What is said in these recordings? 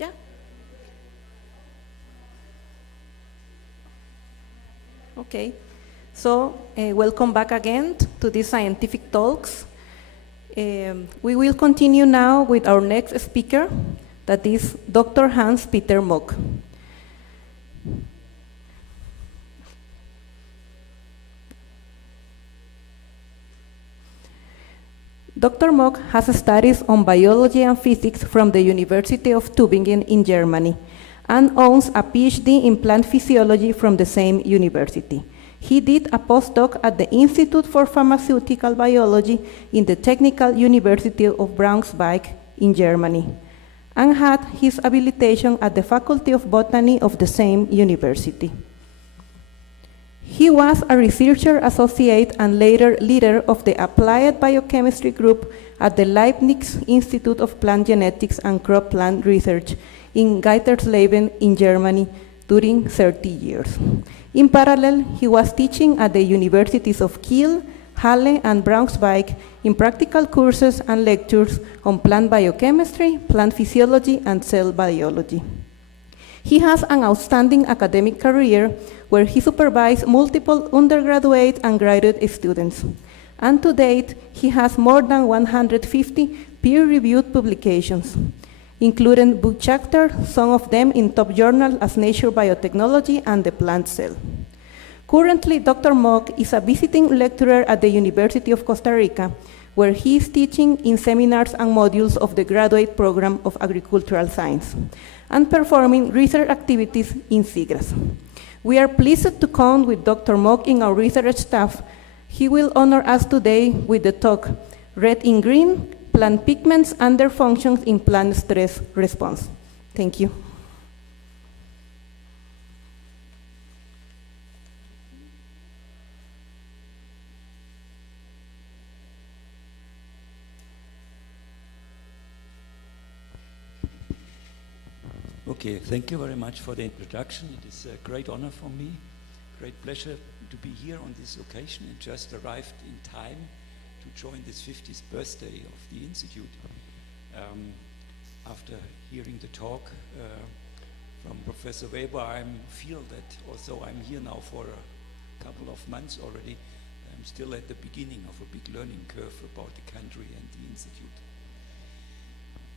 Yeah. Okay. So, welcome back again to these scientific talks. We will continue now with our next speaker, that is Dr. Hans-Peter Mock. Dr. Mock has studies on biology and physics from the University of Tübingen in Germany and owns a PhD in plant physiology from the same university. He did a postdoc at the Institute for Pharmaceutical Biology in the Technical University of Braunschweig in Germany and had his habilitation at the Faculty of Botany of the same university. He was a researcher associate and later leader of the Applied Biochemistry Group at the Leibniz Institute of Plant Genetics and Crop Plant Research in Geitersleben in Germany during 30 years. In parallel, he was teaching at the universities of Kiel, Halle, and Braunschweig in practical courses and lectures on plant biochemistry, plant physiology, and cell biology. He has an outstanding academic career where he supervised multiple undergraduate and graduate students. And to date, he has more than 150 peer-reviewed publications, including book chapters, some of them in top journals as Nature Biotechnology and The Plant Cell. Currently, Dr. Mock is a visiting lecturer at the University of Costa Rica, where he is teaching in seminars and modules of the Graduate Program of Agricultural Science and performing research activities in CIGRAS. We are pleased to count with Dr. Mock in our research staff. He will honor us today with the talk, Red in Green, Plant Pigments and Their Functions in Plant Stress Response. Thank you. Okay, thank you very much for the introduction. It is a great honor for me, great pleasure to be here on this occasion and just arrived in time to join this 50th birthday of the Institute. After hearing the talk from Professor Weber, I feel that although I'm here now for a couple of months already, I'm still at the beginning of a big learning curve about the country and the Institute.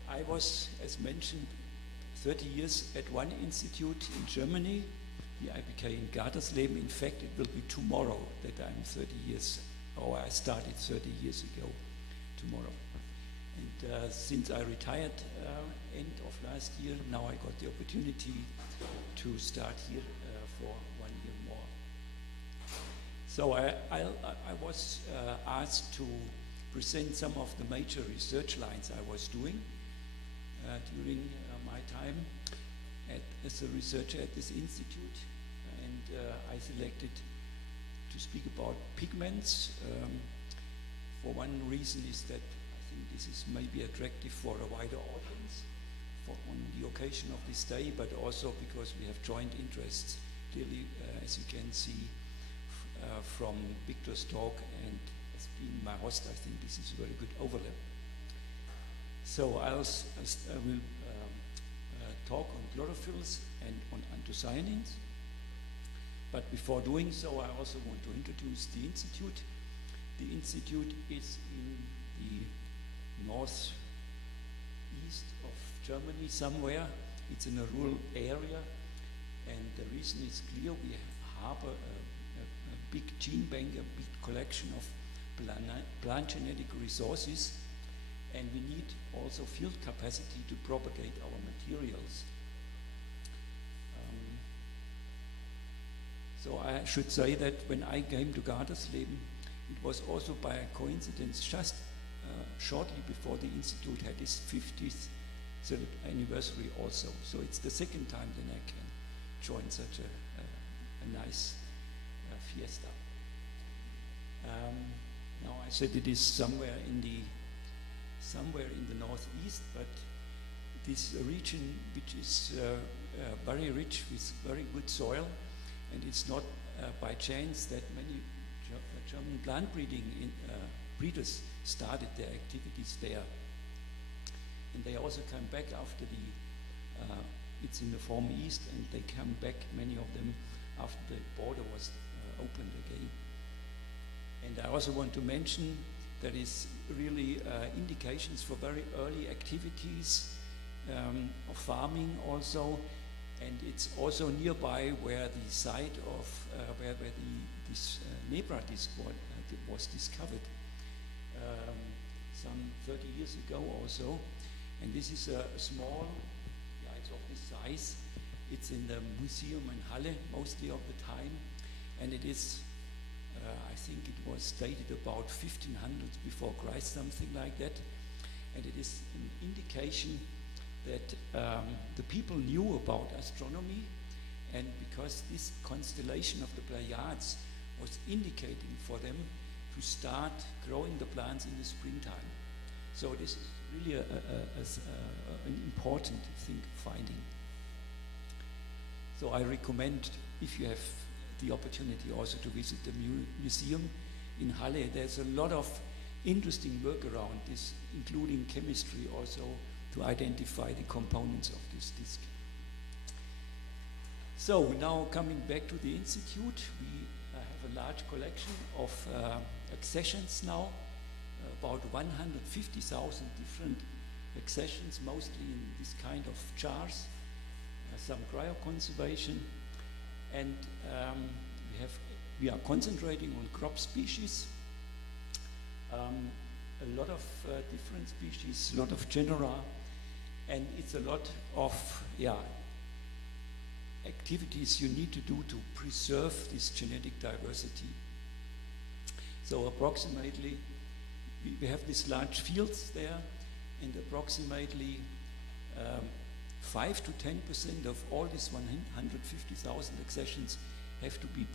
I was, as mentioned, 30 years at one institute in Germany. Here I became Gadersleben. In fact, it will be tomorrow that I'm 30 years, or I started 30 years ago tomorrow. And since I retired end of last year, now I got the opportunity to start here for 1 year more. So I was asked to present some of the major research lines I was doing during my time as a researcher at this institute, and I selected to speak about pigments. For one reason is that I think this is maybe attractive for a wider audience on the occasion of this day, but also because we have joint interests, clearly, as you can see from Victor's talk and as being my host, I think this is a very good overlap. So I will talk on chlorophylls and on anthocyanins. But before doing so, I also want to introduce the Institute. The Institute is in the northeast of Germany somewhere. It's in a rural area, and the reason is clear. We harbor a big gene bank, a big collection of plant genetic resources, and we need also field capacity to propagate our materials. So I should say that when I came to Gadersleben, it was also by a coincidence just shortly before the Institute had its 50th anniversary also. So it's the second time that I can join such a nice fiesta. Now I said it is somewhere in the northeast, but this region which is very rich with very good soil, and it's not by chance that many German plant breeders started their activities there. And they also came back after the it's in the former East, and they come back, many of them, after the border was opened again. And I also want to mention there is really indications for very early activities of farming also, and it's also nearby where the site of where this nebra disc was discovered some 30 years ago also. And this is a small, it's of this size. It's in the museum in Halle mostly of the time, and it is, I think it was dated about 1500s before Christ, something like that. And it is an indication that the people knew about astronomy, and because this constellation of the Pleiades was indicating for them to start growing the plants in the springtime. So this is really an important finding. So I recommend, if you have the opportunity also to visit the museum in Halle, there's a lot of interesting work around this, including chemistry also, to identify the components of this disk. So now coming back to the Institute, we have a large collection of accessions now, about 150,000 different accessions, mostly in this kind of jars, some cryoconservation, and we are concentrating on crop species, a lot of different species, a lot of genera, and it's a lot of activities you need to do to preserve this genetic diversity. So approximately, we have these large fields there, and approximately 5 to 10% of all these 150,000 accessions have to be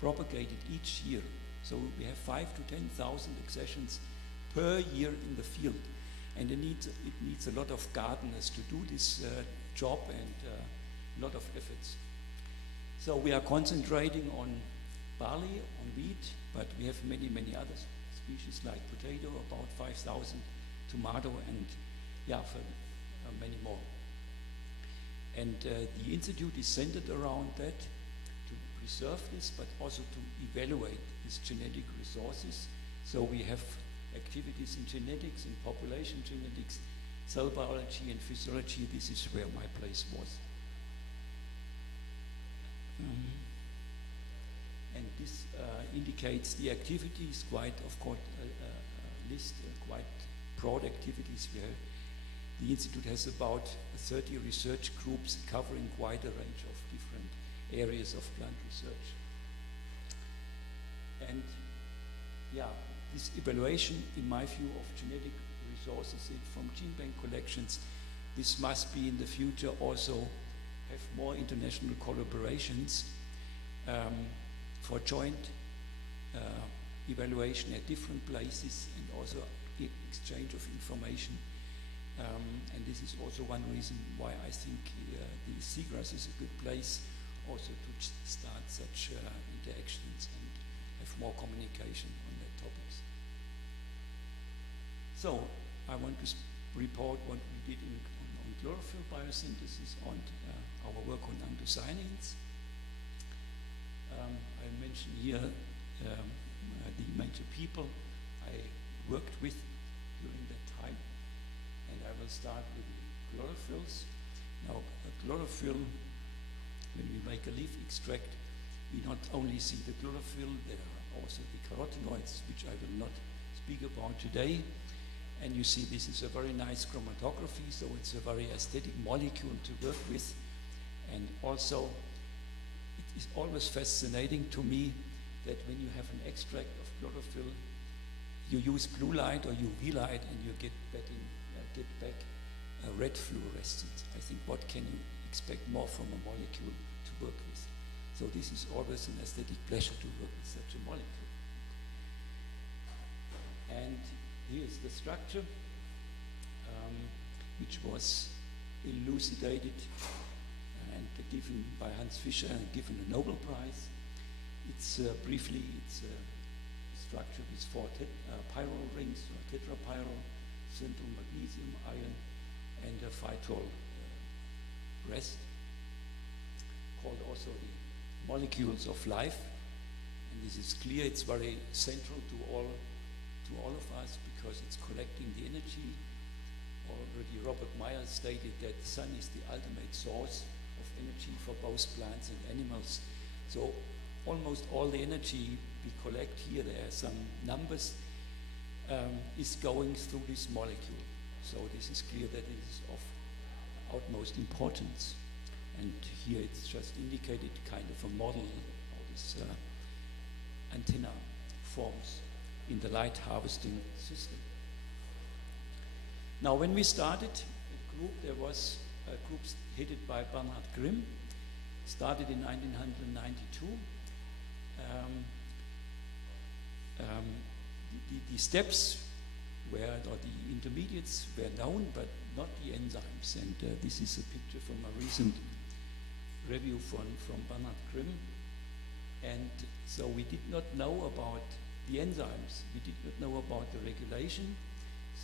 propagated each year. So we have 5 to 10,000 accessions per year in the field, and it needs a lot of gardeners to do this job, and a lot of efforts. So we are concentrating on barley, on wheat, but we have many other species like potato, about 5,000, tomato, and many more. And the Institute is centered around that, to preserve this, but also to evaluate these genetic resources. So we have activities in genetics, in population genetics, cell biology and physiology. This is where my place was. And this indicates the activities, quite, of course, list quite broad activities we have. The Institute has about 30 research groups covering quite a range of different areas of plant research. And this evaluation, in my view, of genetic resources from gene bank collections, this must be in the future also have more international collaborations for joint evaluation at different places, and also exchange of information. And this is also one reason why I think the CIGRAS is a good place also to start such interactions and have more communication on that topics. So I want to report what we did on chlorophyll biosynthesis, on our work on anthocyanins. I mentioned here the major people I worked with during that time, and I will start with the chlorophylls. Now, a chlorophyll, when we make a leaf extract, we not only see the chlorophyll, there are also the carotenoids, which I will not speak about today. And you see this is a very nice chromatography, so it's a very aesthetic molecule to work with. And also, it is always fascinating to me that when you have an extract of chlorophyll, you use blue light or UV light, and you get back red fluorescence. I think what can you expect more from a molecule to work with? So this is always an aesthetic pleasure to work with such a molecule. And here's the structure, which was elucidated and given by Hans Fischer and given a Nobel Prize. It's briefly, it's a structure with 4 pyrrole rings, or tetrapyrrole, central magnesium ion, and a phytol rest. called also the molecules of life. And this is clear, it's very central to all of us because it's collecting the energy. Already Robert Meyer stated that the sun is the ultimate source of energy for both plants and animals. So almost all the energy we collect here, there are some numbers, is going through this molecule. So this is clear that it is of utmost importance. And here it's just indicated kind of a model how this antenna forms in the light harvesting system. Now when we started the group, there was a group headed by Bernhard Grimm, started in 1992. The steps were, or the intermediates were known, but not the enzymes. And this is a picture from a recent review from Bernhard Grimm. And so we did not know about the enzymes. We did not know about the regulation.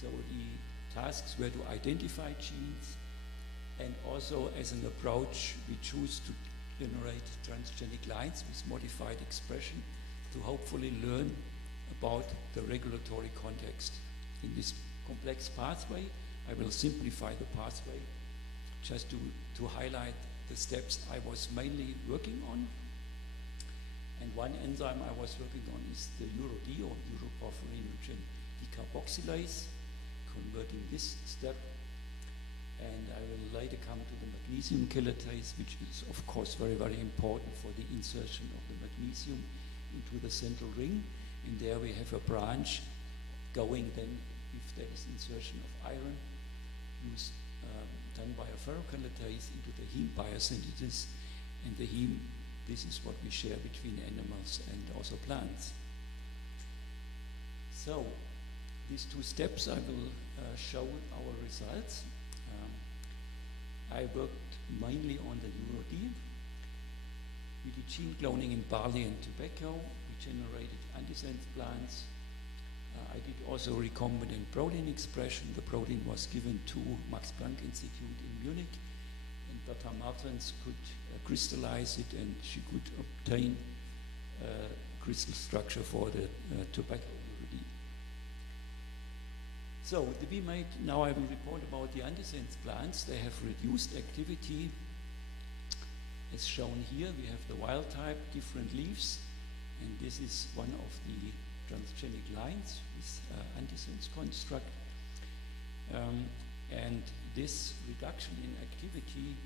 So the tasks were to identify genes, and also as an approach, we choose to generate transgenic lines with modified expression to hopefully learn about the regulatory context. In this complex pathway, I will simplify the pathway just to highlight the steps I was mainly working on. And one enzyme I was working on is the UroD, or uroporphyrin decarboxylase, converting this step. And I will later come to the magnesium chelatase, which is of course very, very important for the insertion of the magnesium into the central ring. And there we have a branch going then, if there is insertion of iron, done by a ferrochelatase into the heme biosynthesis. And the heme, this is what we share between animals and also plants. So these two steps I will show our results. I worked mainly on the UroD. We did gene cloning in barley and tobacco. We generated antisense plants. I did also recombinant protein expression. The protein was given to Max Planck Institute in Munich, and Bertha Martens could crystallize it, and she could obtain crystal structure for the tobacco UroD. So we made, now I will report about the antisense plants. They have reduced activity. As shown here, we have the wild type, different leaves, and this is one of the transgenic lines with antisense construct. And this reduction in activity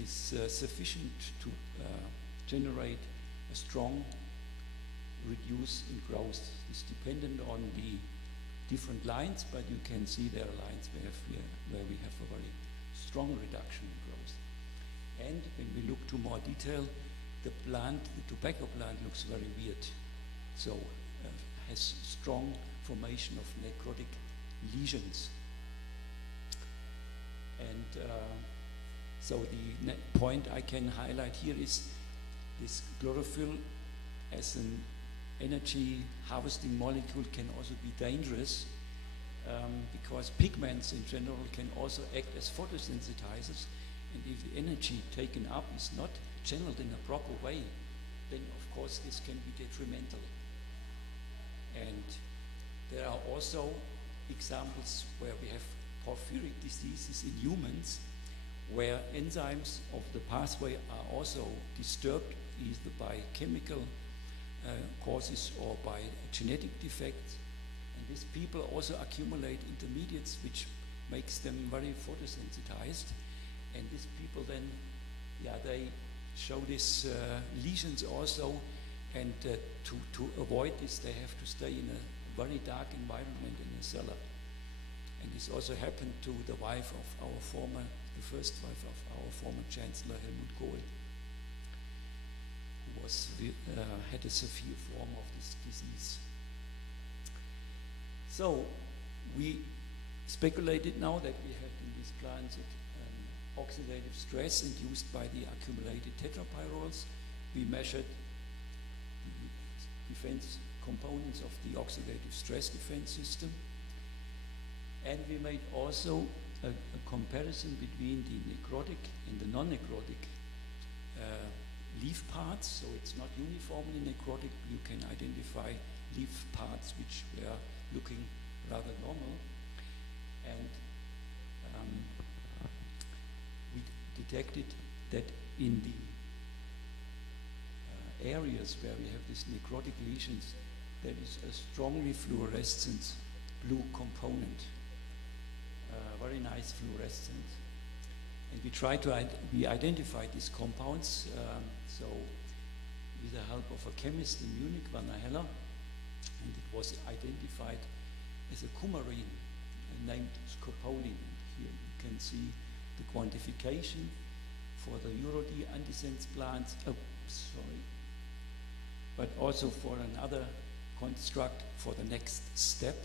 is sufficient to generate a strong reduce in growth. It's dependent on the different lines, but you can see there are lines where we have a very strong reduction in growth. And when we look to more detail, the tobacco plant looks very weird. So has strong formation of necrotic lesions. And so the point I can highlight here is this chlorophyll as an energy harvesting molecule can also be dangerous because pigments in general can also act as photosensitizers, and if the energy taken up is not channeled in a proper way, then of course this can be detrimental. And there are also examples where we have porphyric diseases in humans where enzymes of the pathway are also disturbed either by chemical causes or by genetic defects. And these people also accumulate intermediates which makes them very photosensitized. And these people then, they show these lesions also, and to avoid this they have to stay in a very dark environment in a cellar. And this also happened to the wife of the first wife of our former Chancellor Helmut Kohl, who had a severe form of this disease. So we speculated now that we have in these plants oxidative stress induced by the accumulated tetrapyrols. We measured the defense components of the oxidative stress defense system. And we made also a comparison between the necrotic and the non-necrotic leaf parts, so it's not uniformly necrotic. You can identify leaf parts which were looking rather normal. And we detected that in the areas where we have these necrotic lesions, there is a strongly fluorescent blue component, very nice fluorescence. And we tried to we identified these compounds, so with the help of a chemist in Munich, Werner Heller, and it was identified as a coumarin named scopoline. Here you can see the quantification for the Urodi antisense plants, but also for another construct for the next step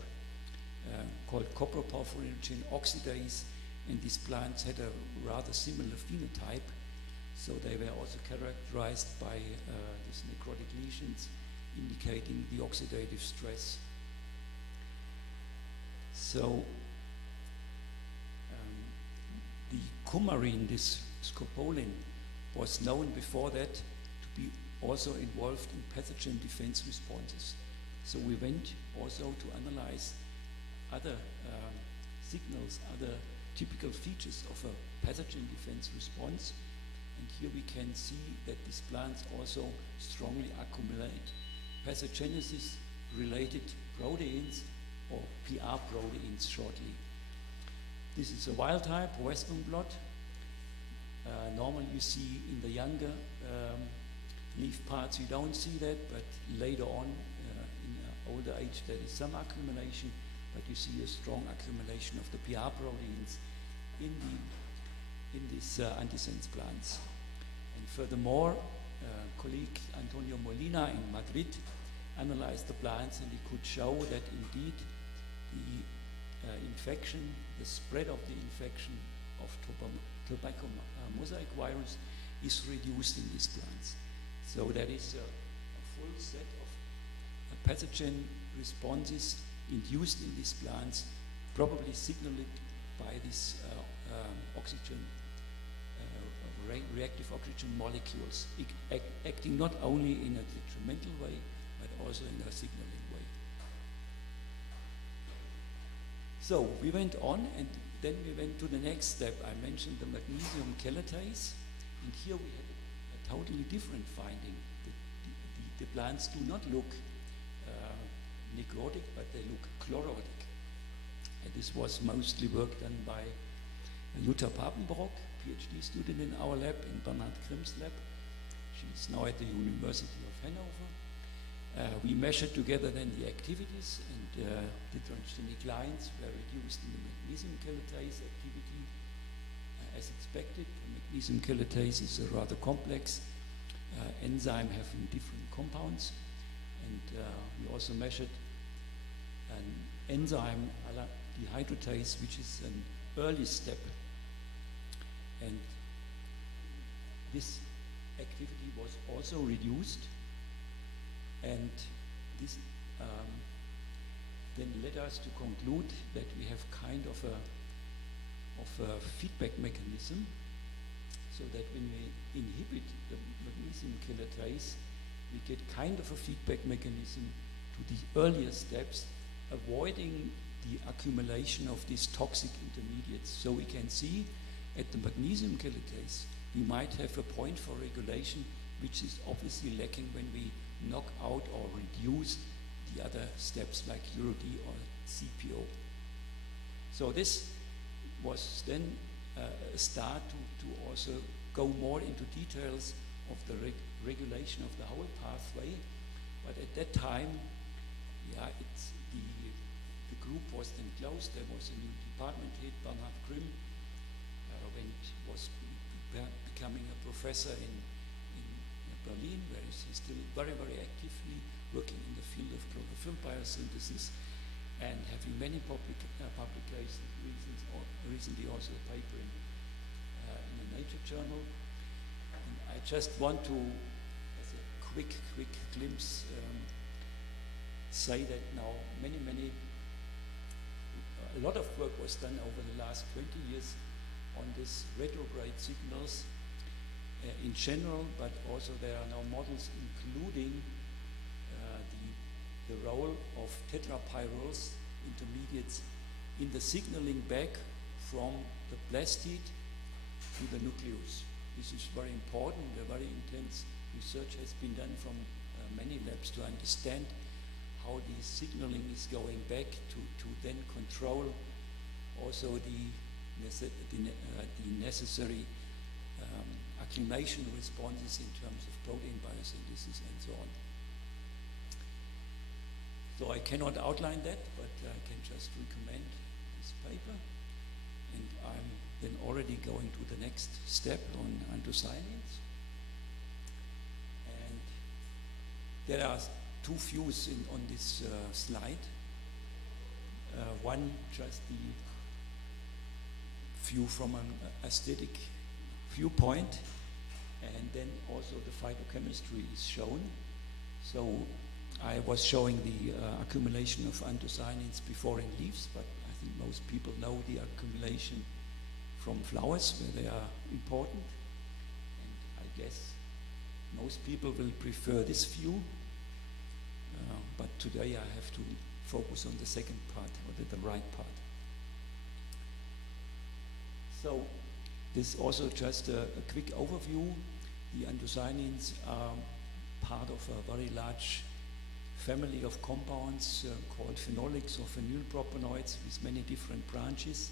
called coproporphyrinogen oxidase, and these plants had a rather similar phenotype, so they were also characterized by these necrotic lesions indicating the oxidative stress. So the coumarin, this scopoline, was known before that to be also involved in pathogen defense responses. So we went also to analyze other signals, other typical features of a pathogen defense response. And here we can see that these plants also strongly accumulate pathogenesis related proteins, or PR proteins shortly. This is a wild type Western blot. Normally you see in the younger leaf parts you don't see that, but later on in older age there is some accumulation, but you see a strong accumulation of the PR proteins in these antisense plants. And furthermore, colleague Antonio Molina in Madrid analyzed the plants, and he could show that indeed the infection, the spread of the infection of tobacco mosaic virus is reduced in these plants. So that is a full set of pathogen responses induced in these plants, probably signaled by these reactive oxygen molecules, acting not only in a detrimental way, but also in a signaling way. So we went on, and then we went to the next step. I mentioned the magnesium chelatase, and here we had a totally different finding. The plants do not look necrotic, but they look chlorotic. And this was mostly work done by Jutta Papenbrock, PhD student in our lab, in Bernhard Grimm's lab. She's now at the University of Hanover. We measured together then the activities, and the transgenic lines were reduced in the magnesium chelatase activity. As expected, the magnesium chelatase is a rather complex enzyme having different compounds, and we also measured an enzyme dehydratase, which is an early step, and this activity was also reduced, and this then led us to conclude that we have kind of a feedback mechanism, so that when we inhibit the magnesium chelatase, we get kind of a feedback mechanism to the earlier steps, avoiding the accumulation of these toxic intermediates. So we can see at the magnesium chelatase, we might have a point for regulation, which is obviously lacking when we knock out or reduce the other steps like URD or CPO. So this was then a start to also go more into details of the regulation of the whole pathway. But at that time, yeah, the group was then closed. There was a new department head, Bernhard Grimm, when he was becoming a professor in Berlin, where he's still very, very actively working in the field of chlorophyll biosynthesis and having many publications, recently also a paper in a Nature journal. And I just want to, as a quick glimpse, say that now a lot of work was done over the last 20 years on these retrograde signals in general, but also there are now models including the role of tetrapyrrose intermediates in the signaling back from the plastid to the nucleus. This is very important. A very intense research has been done from many labs to understand how the signaling is going back to then control also the necessary acclimation responses in terms of protein biosynthesis and so on. So I cannot outline that, but I can just recommend this paper. And I'm then already going to the next step on anthocyanins. And there are two views on this slide. One, just the view from an aesthetic viewpoint, and then also the phytochemistry is shown. So I was showing the accumulation of anthocyanins before in leaves, but I think most people know the accumulation from flowers, where they are important. And I guess most people will prefer this view, but today I have to focus on the second part, or the right part. So this also just a quick overview. The anthocyanins are part of a very large family of compounds called phenolics or phenylpropanoids with many different branches.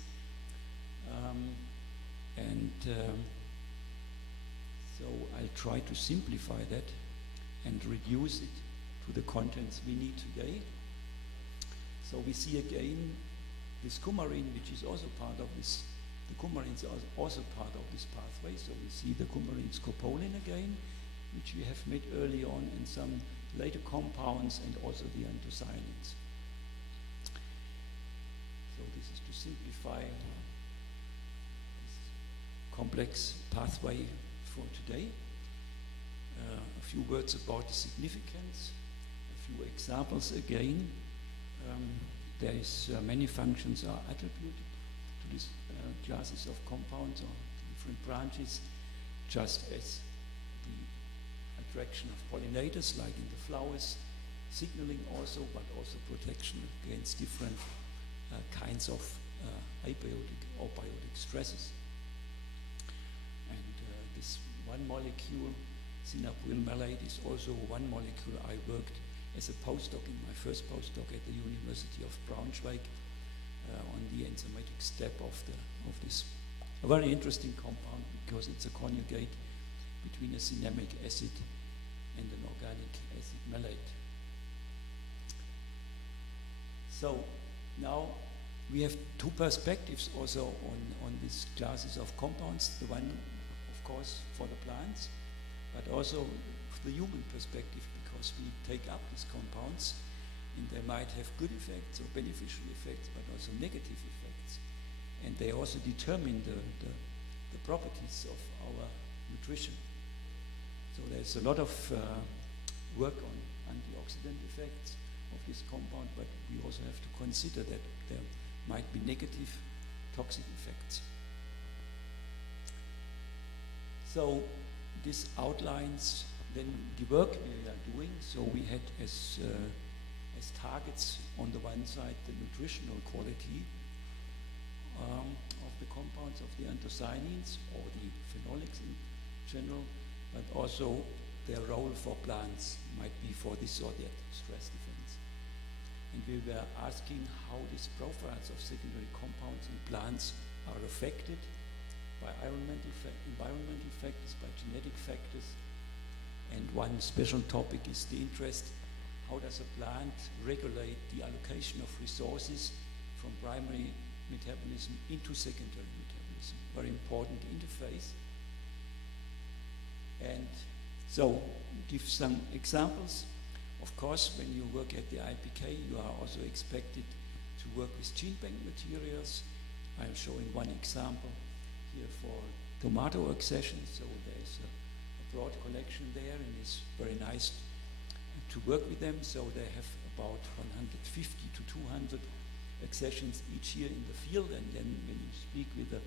So I'll try to simplify that and reduce it to the contents we need today. So we see again this coumarin, which is also part of this. The coumarins are also part of this pathway. So we see the coumarin scopolamine again, which we have made early on, and some later compounds, and also the anthocyanins. So this is to simplify this complex pathway for today. A few words about the significance, a few examples again. There is many functions are attributed to these classes of compounds or different branches, just as the attraction of pollinators, like in the flowers, signaling also, but also protection against different kinds of abiotic or biotic stresses. And this one molecule, synapryl malate, is also one molecule I worked as a postdoc in my first postdoc at the University of Braunschweig on the enzymatic step of this. A very interesting compound because it's a conjugate between a cinnamic acid and an organic acid malate. So now we have two perspectives also on these classes of compounds. The one, of course, for the plants, but also the human perspective, because we take up these compounds and they might have good effects or beneficial effects, but also negative effects. And they also determine the properties of our nutrition. So there's a lot of work on antioxidant effects of this compound, but we also have to consider that there might be negative toxic effects. So this outlines then the work we are doing. So we had as targets on the one side the nutritional quality of the compounds of the anthocyanins or the phenolics in general, but also their role for plants might be for this or that stress defense. And we were asking how these profiles of secondary compounds in plants are affected by environmental factors, by genetic factors. And one special topic is the interest, how does a plant regulate the allocation of resources from primary metabolism into secondary metabolism? Very important interface. And so, give some examples. Of course, when you work at the IPK, you are also expected to work with gene bank materials. I'm showing one example here for tomato accessions. So there's a broad collection there, and it's very nice to work with them. So they have about 150 to 200 accessions each year in the field, and then when you speak with the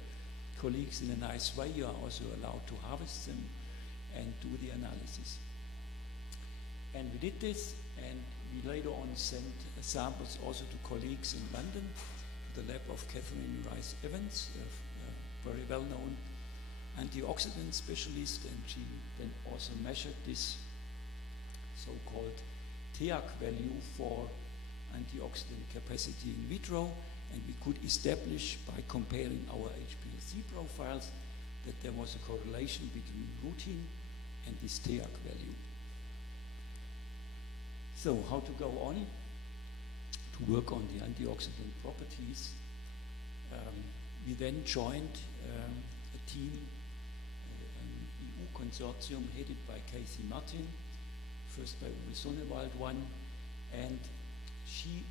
colleagues in a nice way, you are also allowed to harvest them and do the analysis. And we did this, and we later on sent samples also to colleagues in London, to the lab of Catherine Rice Evans, a very well-known antioxidant specialist, and she then also measured this so-called TEAC value for antioxidant capacity in vitro, and we could establish by comparing our HPLC profiles that there was a correlation between routine and this TEAC value. So how to go on to work on the antioxidant properties? We then joined a team, an EU consortium headed by Casey Martin, first by Uwe Sonnewald one, and she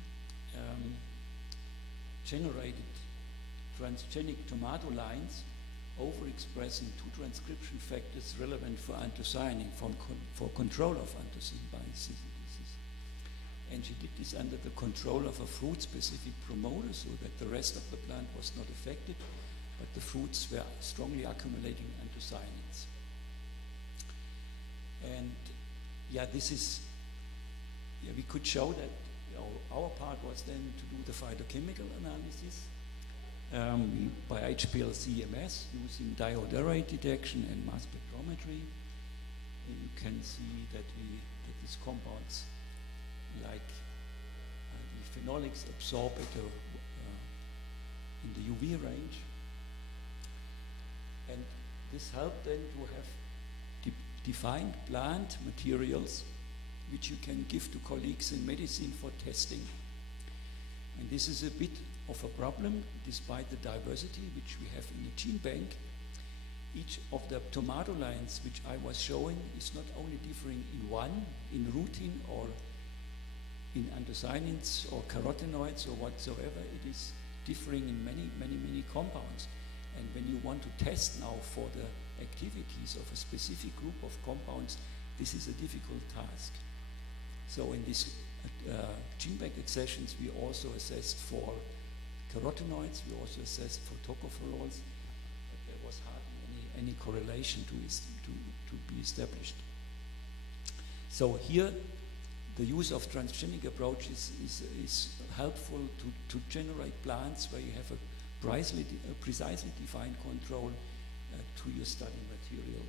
generated transgenic tomato lines overexpressing two transcription factors relevant for anthocyanin for control of anthocyane biosynthesis. And she did this under the control of a fruit-specific promoter, so that the rest of the plant was not affected, but the fruits were strongly accumulating anthocyanins. And yeah, this is, yeah, we could show that our part was then to do the phytochemical analysis by HPLC-MS using diode detection and mass spectrometry. And you can see that these compounds, like the phenolics, absorb in the UV range. And this helped then to have defined plant materials which you can give to colleagues in medicine for testing. And this is a bit of a problem, despite the diversity which we have in the gene bank. Each of the tomato lines which I was showing is not only differing in routine or in anthocyanins or carotenoids or whatsoever, it is differing in many compounds. And when you want to test now for the activities of a specific group of compounds, this is a difficult task. So in these gene bank accessions, we also assessed for carotenoids, we also assessed for tocopherols, but there was hardly any correlation to be established. So here, the use of transgenic approaches is helpful to generate plants where you have a precisely defined control to your study material.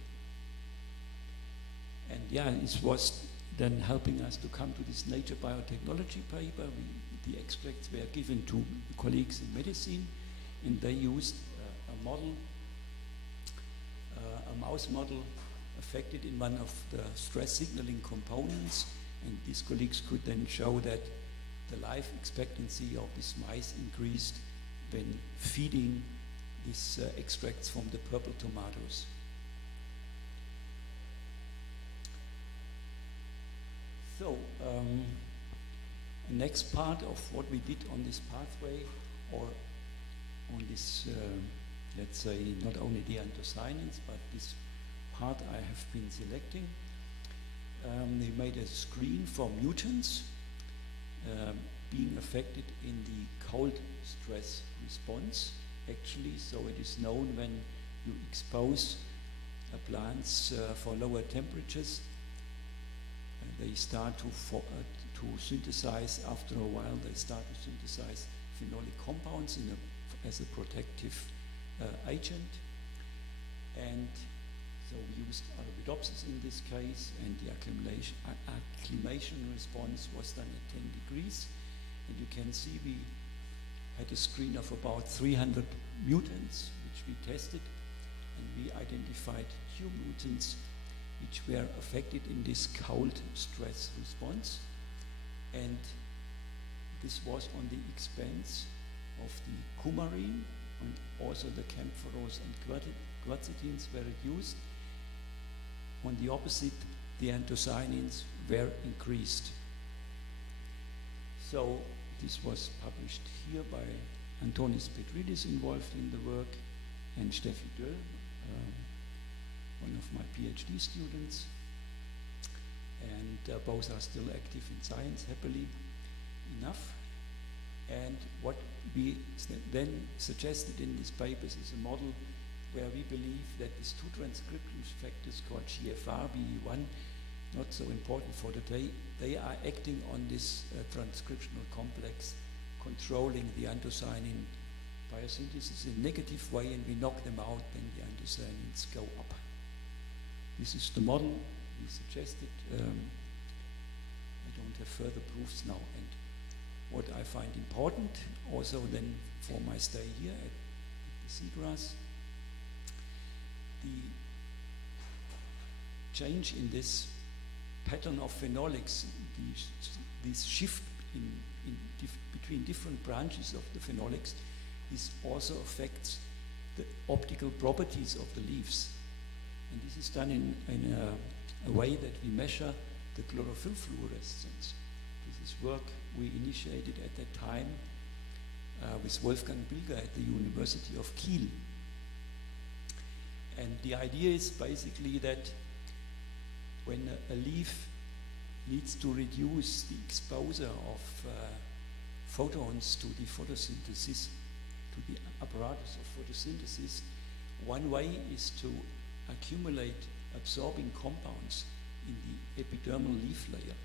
And yeah, this was then helping us to come to this Nature Biotechnology paper. The extracts were given to colleagues in medicine, and they used a model, a mouse model affected in one of the stress signaling components, and these colleagues could then show that the life expectancy of these mice increased when feeding these extracts from the purple tomatoes. So, the next part of what we did on this pathway, or on this, let's say, not only the anthocyanins, but this part I have been selecting. They made a screen for mutants being affected in the cold stress response, actually. So it is known when you expose plants for lower temperatures, they start to synthesize, after a while, they start to synthesize phenolic compounds as a protective agent. And so we used Arabidopsis in this case, and the acclimation response was done at 10 degrees. And you can see we had a screen of about 300 mutants, which we tested, and we identified 2 mutants which were affected in this cold stress response. And this was on the expense of the coumarin, and also the camphoros and quercetins were reduced. On the opposite, the anthocyanins were increased. So this was published here by Antonis Petridis, involved in the work, and Steffi Döll, one of my PhD students, and both are still active in science, happily enough. And what we then suggested in these papers is a model where we believe that these two transcription factors called GFR, BE1, not so important for today, they are acting on this transcriptional complex, controlling the anthocyanin biosynthesis in a negative way, and we knock them out, then the anthocyanins go up. This is the model we suggested. I don't have further proofs now. And what I find important also then for my stay here at the CIGRAS, the change in this pattern of phenolics, this shift between different branches of the phenolics, this also affects the optical properties of the leaves. And this is done in a way that we measure the chlorophyll fluorescence. This is work we initiated at that time with Wolfgang Bilger at the University of Kiel. And the idea is basically that when a leaf needs to reduce the exposure of photons to the photosynthesis, to the apparatus of photosynthesis, one way is to accumulate absorbing compounds in the epidermal leaf layer.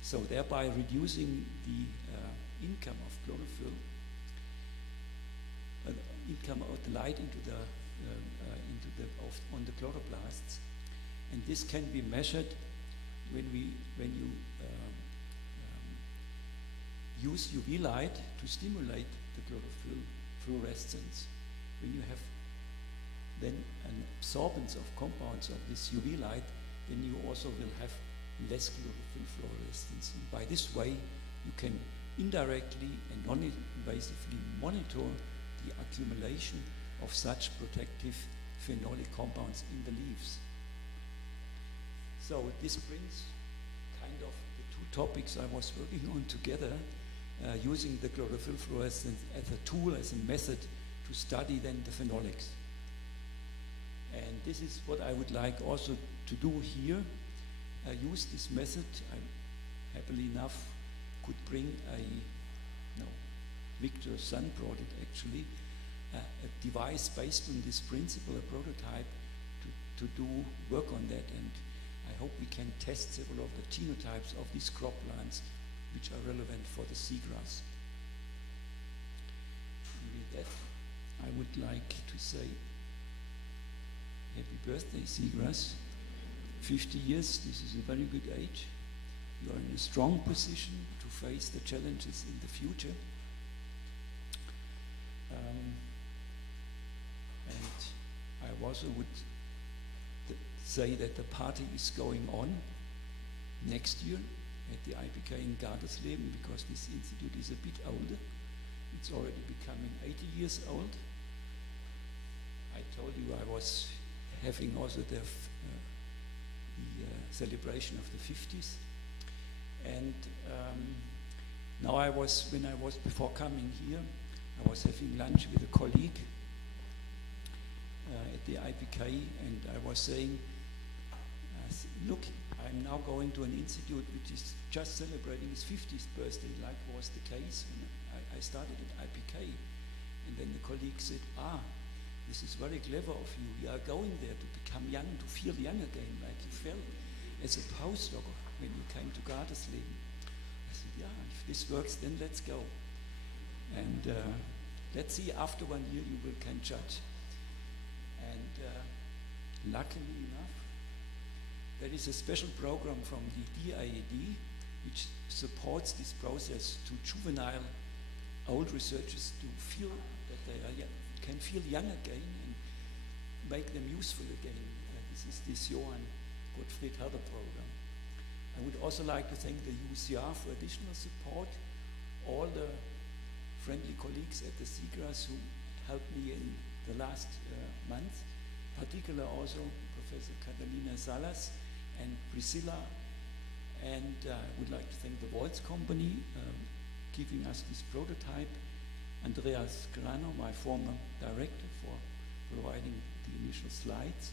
So thereby reducing the income of chlorophyll, income of the light on the chloroplasts, and this can be measured when you use UV light to stimulate the chlorophyll fluorescence. When you have then an absorbance of compounds of this UV light, then you also will have less chlorophyll fluorescence. And by this way, you can indirectly and non-invasively monitor the accumulation of such protective phenolic compounds in the leaves. So this brings kind of the two topics I was working on together, using the chlorophyll fluorescence as a tool, as a method to study then the phenolics. And this is what I would like also to do here. Use this method. I, happily enough, could bring Victor's son brought it actually, a device based on this principle, a prototype, to do work on that. And I hope we can test several of the genotypes of these crop plants which are relevant for the seagrass. And with that, I would like to say happy birthday, seagrass. 50 years, this is a very good age. You are in a strong position to face the challenges in the future. And I also would say that the party is going on next year at the IPK in Gardersleben, because this institute is a bit older. It's already becoming 80 years old. I told you I was having also the celebration of the 50s. And now when I was before coming here, I was having lunch with a colleague at the IPK, and I was saying, look, I'm now going to an institute which is just celebrating its 50th birthday, like was the case when I started at IPK. And then the colleague said, this is very clever of you. You are going there to become young, to feel young again, like you felt as a postdoc when you came to Gardersleben. I said, yeah, if this works, then let's go. And let's see, after 1 year you can judge. And luckily enough, there is a special program from the DIAD which supports this process to juvenile old researchers to feel that they can feel young again and make them useful again. This is this Johann Gottfried Herder program. I would also like to thank the UCR for additional support, all the friendly colleagues at the CIGRAS who helped me in the last month, particularly also Professor Catalina Salas and Priscilla, and I would like to thank the Waltz Company giving us this prototype, Andreas Grano, my former director, for providing the initial slides.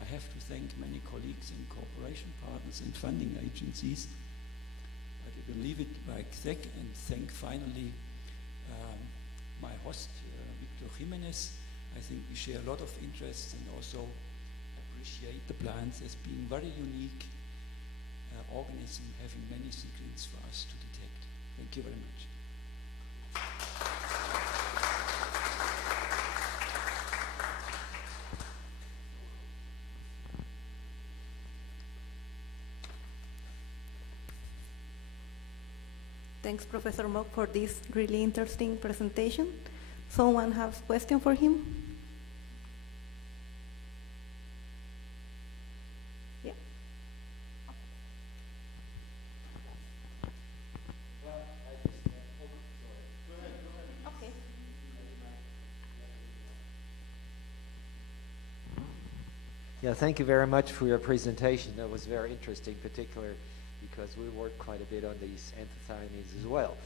I have to thank many colleagues and cooperation partners and funding agencies, but I will leave it like that and thank finally my host, Victor Jimenez, I think we share a lot of interests and also appreciate the plants as being very unique organism, having many secrets for us to detect. Thank you very much. Thanks, Professor Mock, for this really interesting presentation. Someone has a question for him? Yeah. Okay. Yeah, thank you very much for your presentation. That was very interesting, particularly because we work quite a bit on these anthocyanins as well.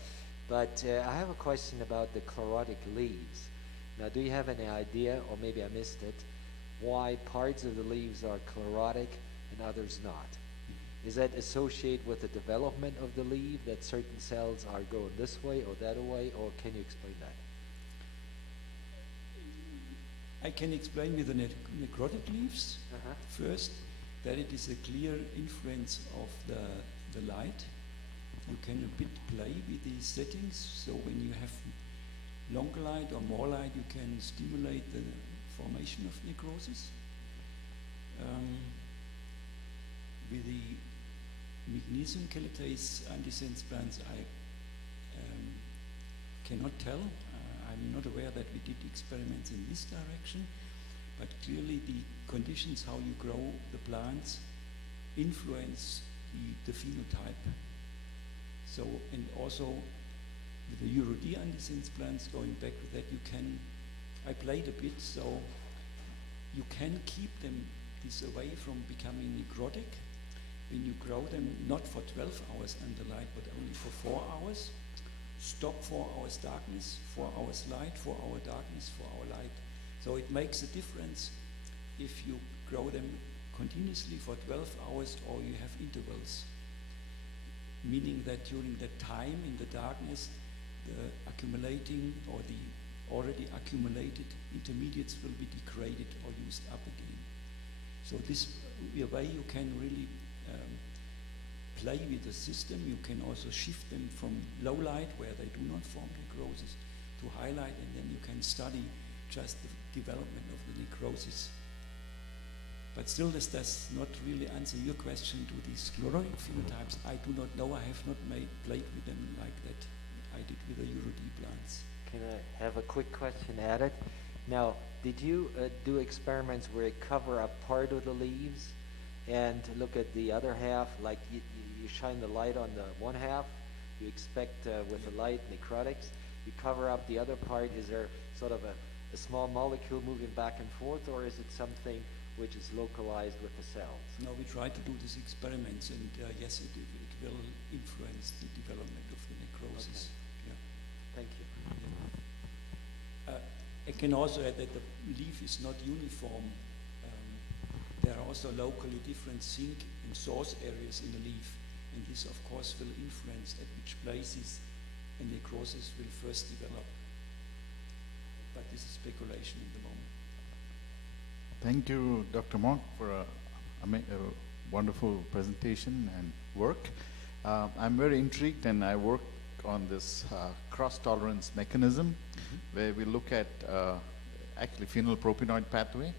But I have a question about the chlorotic leaves. Now, do you have any idea, or maybe I missed it, why parts of the leaves are chlorotic and others not? Is that associated with the development of the leaf, that certain cells are going this way or that way, or can you explain that? I can explain with the necrotic leaves first, that it is a clear influence of the light. You can a bit play with these settings, so when you have longer light or more light, you can stimulate the formation of necrosis. With the magnesium chelatase antisense plants, I cannot tell. I'm not aware that we did experiments in this direction, but clearly the conditions how you grow the plants influence the phenotype. So, and also with the Euro-D antisense plants, going back with that, I played a bit, so you can keep them this away from becoming necrotic when you grow them not for 12 hours under light, but only for 4 hours. Stop 4 hours darkness, 4 hours light, 4 hour darkness, 4 hour light. So it makes a difference if you grow them continuously for 12 hours or you have intervals. Meaning that during that time in the darkness, the accumulating or the already accumulated intermediates will be degraded or used up again. So this way you can really play with the system. You can also shift them from low light, where they do not form necrosis, to high light, and then you can study just the development of the necrosis. But still, this does not really answer your question to these chlorotic phenotypes. I do not know. I have not played with them like that I did with the Euro-D plants. Can I have a quick question added? Now, did you do experiments where you cover up part of the leaves and look at the other half, like you shine the light on the one half, you expect with the light necrotics, you cover up the other part, is there sort of a small molecule moving back and forth, or is it something which is localized with the cells? No, we try to do these experiments, and yes, it will influence the development of the necrosis. Okay. Yeah. Thank you. I can also add that the leaf is not uniform. There are also locally different sink and source areas in the leaf, and this of course will influence at which places a necrosis will first develop. But this is speculation in the moment. Thank you, Dr. Monk, for a wonderful presentation and work. I'm very intrigued, and I work on this cross-tolerance mechanism, where we look at actually phenylpropanoid pathway,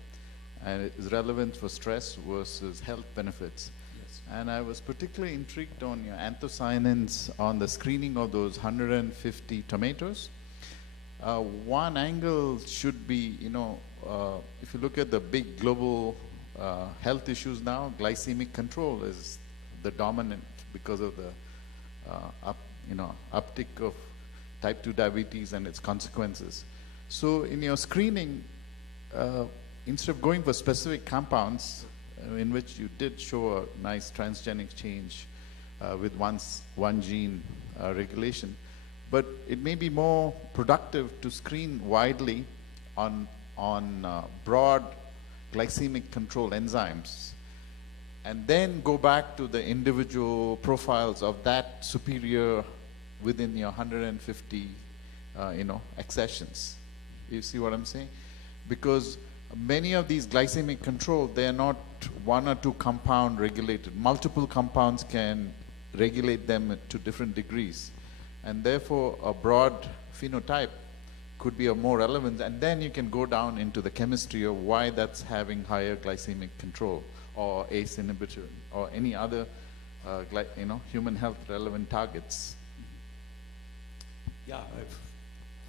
and it is relevant for stress versus health benefits. Yes. And I was particularly intrigued on your anthocyanins on the screening of those 150 tomatoes. One angle should be, if you look at the big global health issues now, glycemic control is the dominant because of the uptick of type 2 diabetes and its consequences. So in your screening, instead of going for specific compounds, in which you did show a nice transgenic change with one gene regulation, but it may be more productive to screen widely on broad glycemic control enzymes, and then go back to the individual profiles of that superior within your 150 accessions. You see what I'm saying? because many of these glycemic control, they are not one or two compound regulated. Multiple compounds can regulate them to different degrees. And therefore, a broad phenotype could be of more relevance, and then you can go down into the chemistry of why that's having higher glycemic control, or ACE inhibitor, or any other human health relevant targets. Yeah, I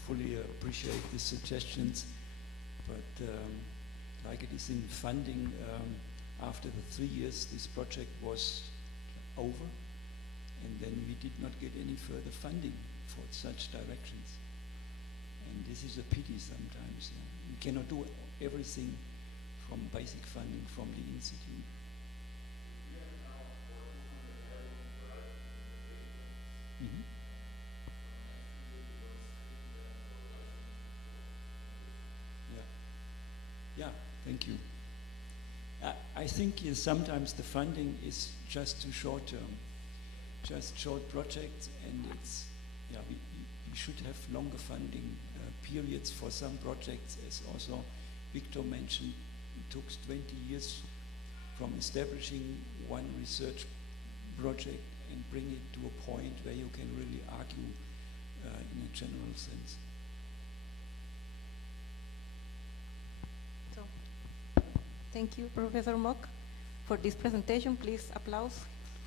fully appreciate the suggestions, but like it is in funding, after the 3 years this project was over, and then we did not get any further funding for such directions. And this is a pity sometimes. Yeah. We cannot do everything from basic funding from the institute. Mm-hmm. Yeah, thank you. I think sometimes the funding is just too short term, just short projects, and it's, yeah, we should have longer funding periods for some projects, as also Victor mentioned. It took 20 years from establishing one research project and bring it to a point where you can really argue in a general sense. So, thank you, Professor Mock, for this presentation. Please applause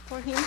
for him.